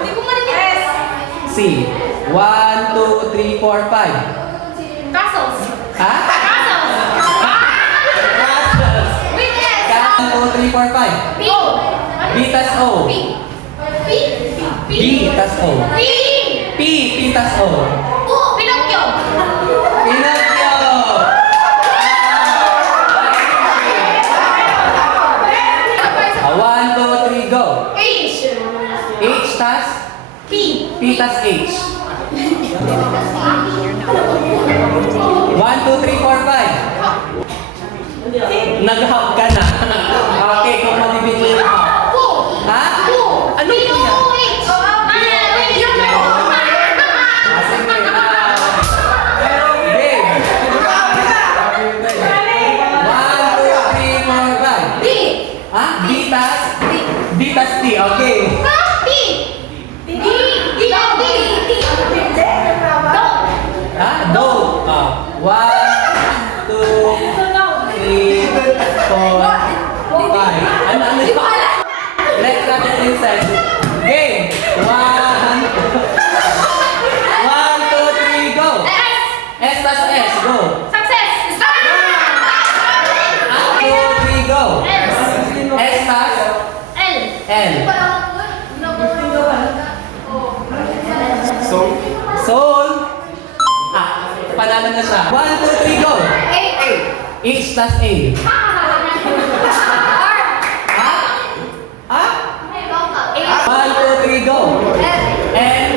Hindi ko marinig. C. 1, 2, 3, 4, 5. Castles. Ha? Castles. Castles. With S. 1, 2, 3, 4, 5. B. B tas O. P. P. B tas O. P. P. P tas O. Pinocchio. Pinocchio. 1, 2, 3, go. H. H tas P. P tas H. 1, 2, 3, 4, 5. Nag-hop ka na. Okay, kung mabibigyan mo yung hop. Ha? Ano po yan? D tas T, okay. Ha? Do. 1, 2, 3, 4, 5. Ano yun? Next natin princess. Game. 1, 2, 3, go. S tas S, go. 1, 2, 3, go. S tas L. Soul. Panalo na siya. 1, 2, 3, go. H tas A. Ha? Ha? 1, 2, 3, go. N.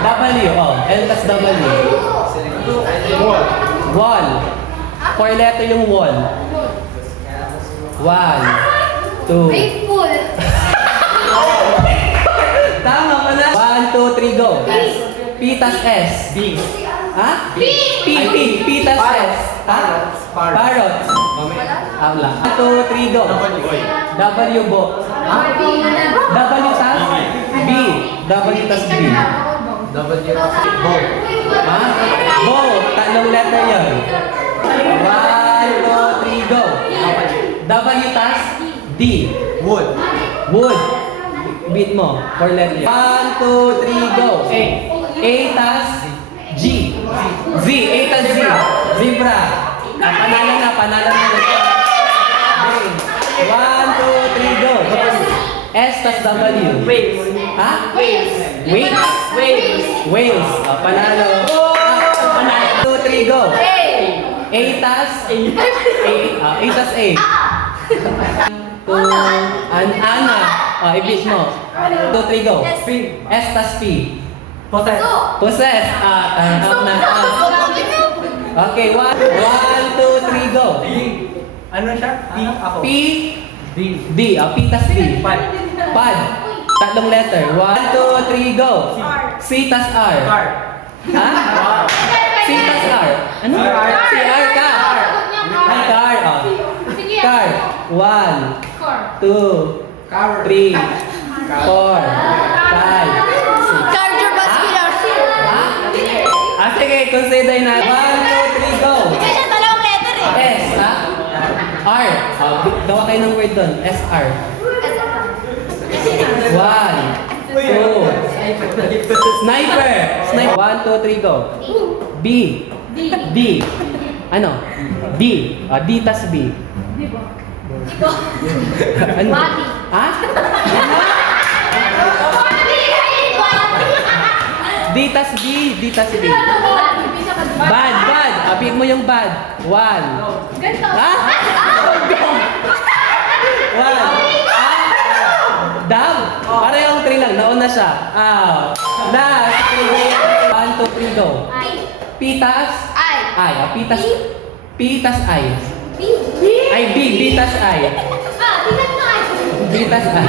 W. Oh, N tas W. Wall. 4 letter yung wall. 1, 2. Tama pa na. 1, 2, 3, go. P tas S. B. Ha? P tas S. Ha? Parrot. Wala. 1, 2, 3, go. W, bo. W tas B. W tas B. Ha? Bo. Tatlong letter yun. 1, 2, 3, go. W tas D. Wood. Beat mo. 4 letter yun. 1, 2, 3, go. A tas G. Z. A tas Z. Zebra. Panalo na. 1, 2, 3, go. S tas W. Ha? Wales. Panalo. 1, 2, 3, go. A tas A tas A. Ana. I-beat mo. 2, 3, go. S tas P. Possess. Tama na. Okay, 1, 2, 3, go. Ano siya? P ako. P. D. P tas D. Pad. Tatlong letter. 1, 2, 3, go. C tas R. Car. Ha? C tas R. Ano? C R ka. Ay, car. Car. 1, 2, 3, 4, 5, 6. Cardiovascular. Sige, consider na. 1, 2, 3, go. S, ha? R. Gawa kayo ng word doon. S, R. 1, 2. Sniper. 1, 2, 3, go. B. D. Ano? D. D tas B. Ano? Ha? D tas B. D tas B. Bad. Abit mo yung bad. 1. Ha? 1. Dab? Parehong 3 lang. Nauna siya. Last. 1, 2, 3, go. P tas I. P tas I. Ay, B tas I. B tas I.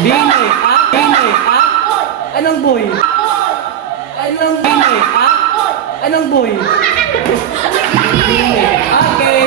Bini. Anong boy? Anong boy? Bini. Okay.